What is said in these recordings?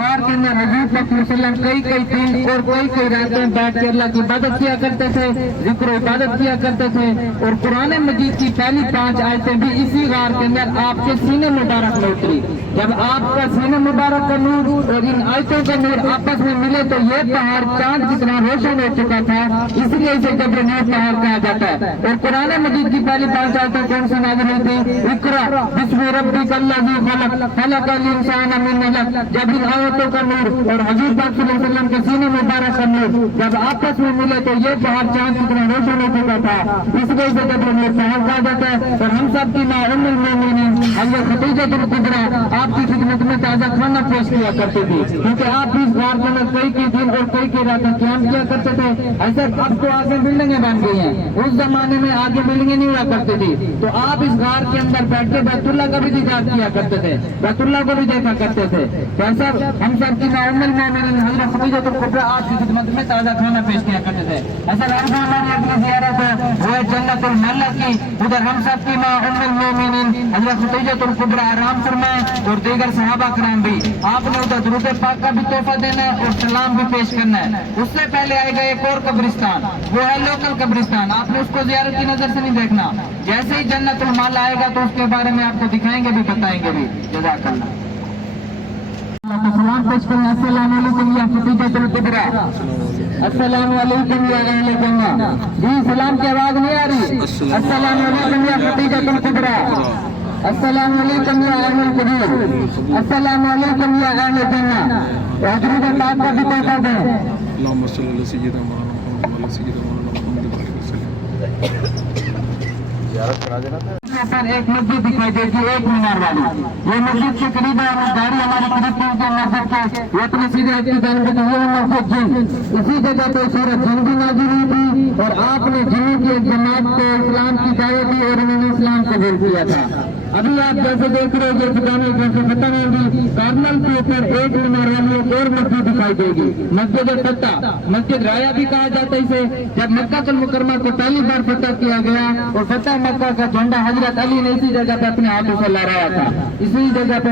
غار کے اندر حضور پاک صلی اللہ علیہ وسلم کئی دن اور کئی راتیں بیٹھ کے اللہ کی عبادت کیا کرتے تھے، ذکر و عبادت کیا کرتے تھے، اور قرآن مجید کی پہلی 5 آیتیں بھی اسی غار کے اندر آپ کے سینے مبارک میں اتری۔ جب آپ کا سینے مبارک کا نور اور ان آیتوں کا نور آپس میں ملے تو یہ پہاڑ چاند کی طرح روشن ہو چکا تھا، اس لیے اسے جبل نور پہاڑ کہا جاتا ہے۔ اور قرآن مجید کی پہلی 5 آیتیں کون سی نازل ہوئی تھی؟ اقرا بسم ربک الذی خلق خلق الانسان من علق۔ جب ان آیتوں کا نور اور حضور پاک صلی اللہ علیہ وسلم کے سینے مبارک کا نور جب آپس میں ملے تو یہ پہاڑ چاند کی طرح روشن ہو چکا تھا، اس لیے اسے جبل نور پہاڑ کہا جاتا ہے۔ اور ہم سب کی ماں ام المومنین حضرت خدیجہ الکبریٰ آپ کی خدمت میں تازہ کھانا پیش کیا کرتے تھے، کیونکہ آپ اس غار کے اندر کئی دن اور کئی راتیں قیام کیا کرتے تھے۔ ایسا اب تو آگے بلڈنگیں بن گئی ہیں، اس زمانے میں آگے بلڈنگیں نہیں ہوا کرتی تھی، تو آپ اس غار کے اندر بیٹھ کے بیت اللہ کا بھی دیدار کیا کرتے تھے، بیت اللہ کو بھی دیکھا کرتے تھے۔ تو ایسا ہم سب کی ماں ام المومنین حضرت خدیجہ الکبریٰ آپ کی خدمت میں تازہ کھانا پیش کیا کرتے تھے۔ ایسا ہر ہماری اپنی زیارت ہے وہ جنت المعلا کی، ادھر ہم سب کی ماں ام المومنین حضرت خدیجہ الکبریٰ آرام فرمائے اور دیگر صحابہ کرام بھی، آپ نے ادھر درود پاک کا بھی تحفہ دینا ہے اور سلام بھی پیش کرنا ہے۔ اس سے پہلے آئے گا ایک اور قبرستان، وہ ہے لوکل قبرستان، آپ نے اس کو زیارت کی نظر سے نہیں دیکھنا، جیسے ہی جنت المعلا آئے گا تو اس کے بارے میں آپ کو دکھائیں گے بھی بتائیں گے بھی۔ جزاک اللہ۔ سلام پیش کریں۔ السلام علیکم یا خدیجہ الکبریٰ، السلام علیکم یا اہل جنہ۔ جی سلام کی آواز نہیں آ رہی؟ السلام علیکم یا خدیجہ الکبریٰ، السلام علیکم یا اہل القبور، السلام علیکم یا اہل جنہ۔ حضور پاک کا بھی تحفہ دیں۔ اللهم صل على سيدنا محمد وعلى سيدنا محمد وسلم۔ پر ایک مسجد دکھائی دے گی، ایک مینار والی، یہ مسجد کے قریب ہے، گاڑی ہماری قریب پہنچ گئی مسجد کے، یہ اپنے سیدھے ہاتھ کی جانب ہے، یہ مسجد جن، اسی جگہ پہ سورۃ جن بھی نازل ہوئی تھی، اور آپ نے جنوں کی ایک جماعت کو اسلام کی دعوت دی اور انہوں نے اسلام قبول کیا تھا۔ ابھی آپ جیسے دیکھ رہے ہو یہ ٹھکانے جیسے ختم ہوگی، کارنل کے اوپر ایک مینار والی ایک اور مسجد دکھائی دے گی، مسجد فتح، مسجد رایا بھی کہا جاتا ہے اسے۔ جب مکہ المکرمہ کو پہلی بار فتح کیا گیا اور فتح مکہ کا جھنڈا حضرت علی نے اسی جگہ پہ اپنے ہاتھوں سے لہرایا تھا، اسی جگہ پہ،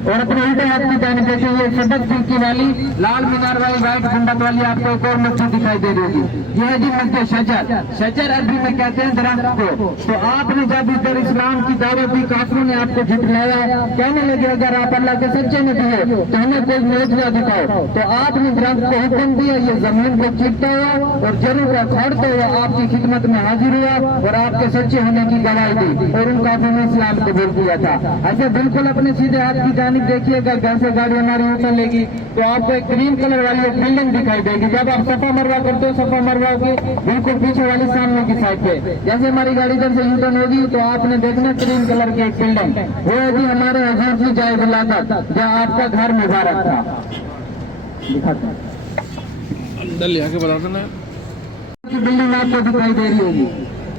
اور اپنے الٹے ہاتھ کی جانب دیکھیں یہ شدت سنکی والی لال مینار والی وائٹ گنبد والی آپ کو ایک اور مسجد دکھائی دے رہی ہوگی، یہ ہے جی مسجد شجر، شجر عربی میں کہتے ہیں درخت کو۔ تو آپ نے جب ادھر اسلام کی دعوت دی، کافروں نے آپ کو جھٹلایا، کہنے لگے اگر آپ اللہ کے سچے نبی ہو تو ہمیں کوئی معجزہ دکھاؤ، تو آپ نے درخت کو حکم دیا، یہ زمین کو چیرتا ہوا اور جڑوں کو کھاڑتے ہوئے آپ کی خدمت میں حاضر ہوا اور آپ کے سچے ہونے کی گواہی دی، اور ان کافروں نے اسلام قبول کیا تھا۔ ایسے بالکل اپنے سیدھے ہاتھ کی جانب دیکھیے گا، گھر سے گاڑی ہماری اوپر لے گی تو آپ کو ایک گرین کلر والی ایک بلڈنگ دکھائی دے گی۔ جب آپ صفا مروا کرتے ہو، صفا مروا کے بالکل پیچھے والی سامنے کی سائڈ پہ جیسے ہماری گاڑی ادھر سے یوٹرن ہوگی تو آپ نے دیکھنا گرین کلر کی ایک بلڈنگ، وہ ہے جی ہمارے حضور کی جائے ولادت جہاں آپ کا گھر مبارک تھا۔ دکھاتے بلڈنگ آپ کو دکھائی دے رہی ہوگی،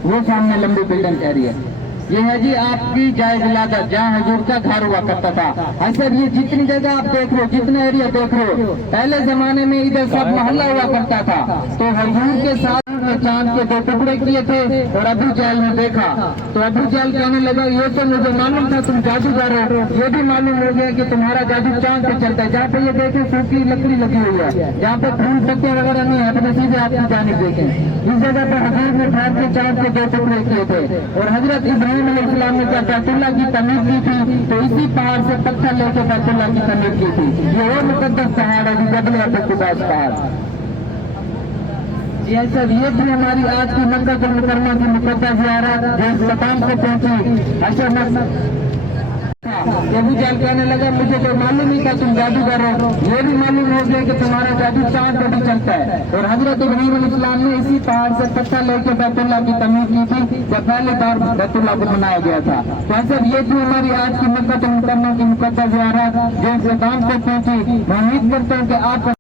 وہ سامنے لمبی بلڈنگ کہہ رہی ہے، یہ ہے جی آپ کی جائے ولادت جہاں حضور کا گھر ہوا کرتا تھا۔ اصل یہ جتنی جگہ آپ دیکھ رہے ہو، جتنا ایریا دیکھ رہے ہو، پہلے زمانے میں ادھر سب محلہ ہوا کرتا تھا، تو حضور کے ساتھ چاند کے 2 ٹکڑے کیے تھے اور ابو جہل نے دیکھا تو ابو جہل کہنے لگا یہ تو مجھے معلوم تھا تم جادوگر ہو، یہ بھی معلوم ہو گیا کہ تمہارا جادو چاند پہ چلتا ہے۔ جہاں پہ یہ دیکھیں سوکھی لکڑی لگی ہوئی ہے، جہاں پہ پھول پتے وغیرہ نہیں ہے، اپنے سیدھے آپ کی جانب دیکھیں، اس جگہ پہ حضور نے ٹھہر کے چاند کے 2 ٹکڑے کیے تھے، اور حضرت ابراہیم علیہ السلام نے جب بیت اللہ کی تعمیر کی تھی تو اسی پہاڑ سے پتھر لے کے بیت اللہ کی تعمیر کی تھی۔ یہ اور مقدس پہاڑ ہے جبل احد پہاڑ۔ یہ سب یہ بھی ہماری آج کی مکہ المکرمہ کی مقدس زیارت جو اختتام کو پہنچی۔ ابو جہل کہنے لگا مجھے تو معلوم ہی تھا تم جادوگر ہو، یہ بھی معلوم ہو گیا کہ تمہارا جادو چاند پہ بھی چلتا ہے، اور حضرت ابراہیم علیہ السلام نے اسی پہاڑ سے پتھر لے کے بیت اللہ کی تعمیر کی تھی جب پہلی بار بیت اللہ کو بنایا گیا تھا۔ تو ایسے یہ بھی ہماری آج کی مکہ المکرمہ کی مقدس زیارت جو اختتام کو پہنچی۔ میں امید کرتا ہوں کہ آپ